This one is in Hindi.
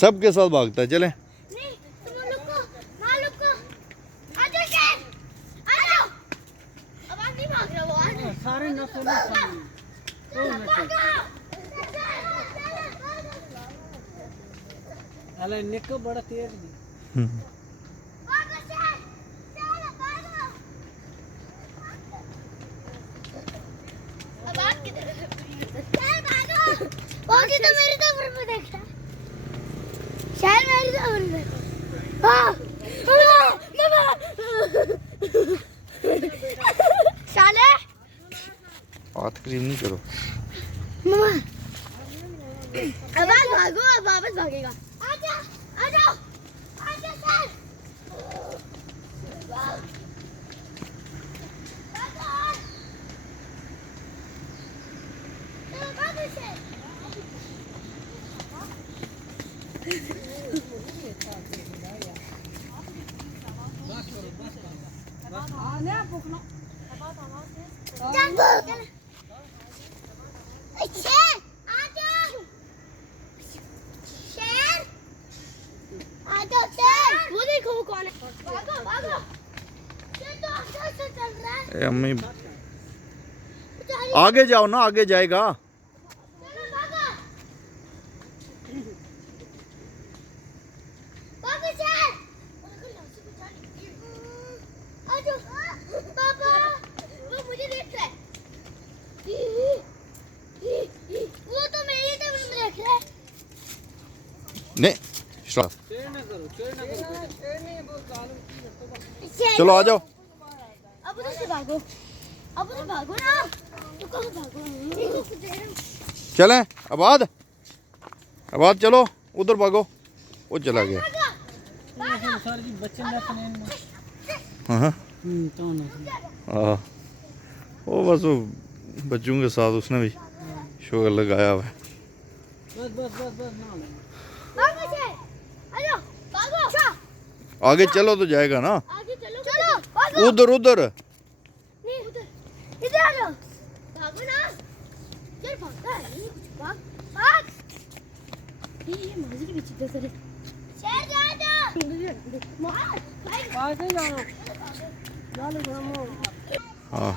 सबके साथ भागता है। चले नहीं तुम लोग को मालूम को आ जाओ शेर आ जाओ। अब आप नहीं भाग रहे हो आज सारे नशे में अरे निक बड़ा तेज दी बाकी तो मेरी तरफ में देखता शायद मेरी तरफ में देखता हाँ शाले बात करीब नहीं करो। मम्मा अब आप भागो अब वापस भागेगा आजा आजा आजा सर वो देखो वो कौन है भागो भागो ये तो आगे से चल रहा है। अम्मी आगे जाओ ना, आगे जाएगा। चलो भागो भागो चल आजो पापा वो मुझे देख रहा है वो तो मेरी तरफ देख रहा है। नहीं स्टॉप। चेड़ ना करो चेड़ नहीं वो चलो आ जाओ। अब उधर से भागो अब उधर भागो ना तो कहाँ भागो चलें आबाद आबाद चलो उधर भागो। वो चला गया। सारे जी बच्चे रखने हाँ तो ना हाँ वो बस वो बच्चों के साथ उसने भी शोर लगाया हुआ है। बस बस बस बस ना भागो चल आजा भागो आगे चलो तो जाएगा ना। आगे चलो चलो भागो उधर उधर नहीं उधर इधर आ जाओ भागो ना चल भागता है नहीं कुछ भाग भाग ये माजी के पीछे देख रहे शेर जा जा मार भाई आगे जाओ जाओ हाँ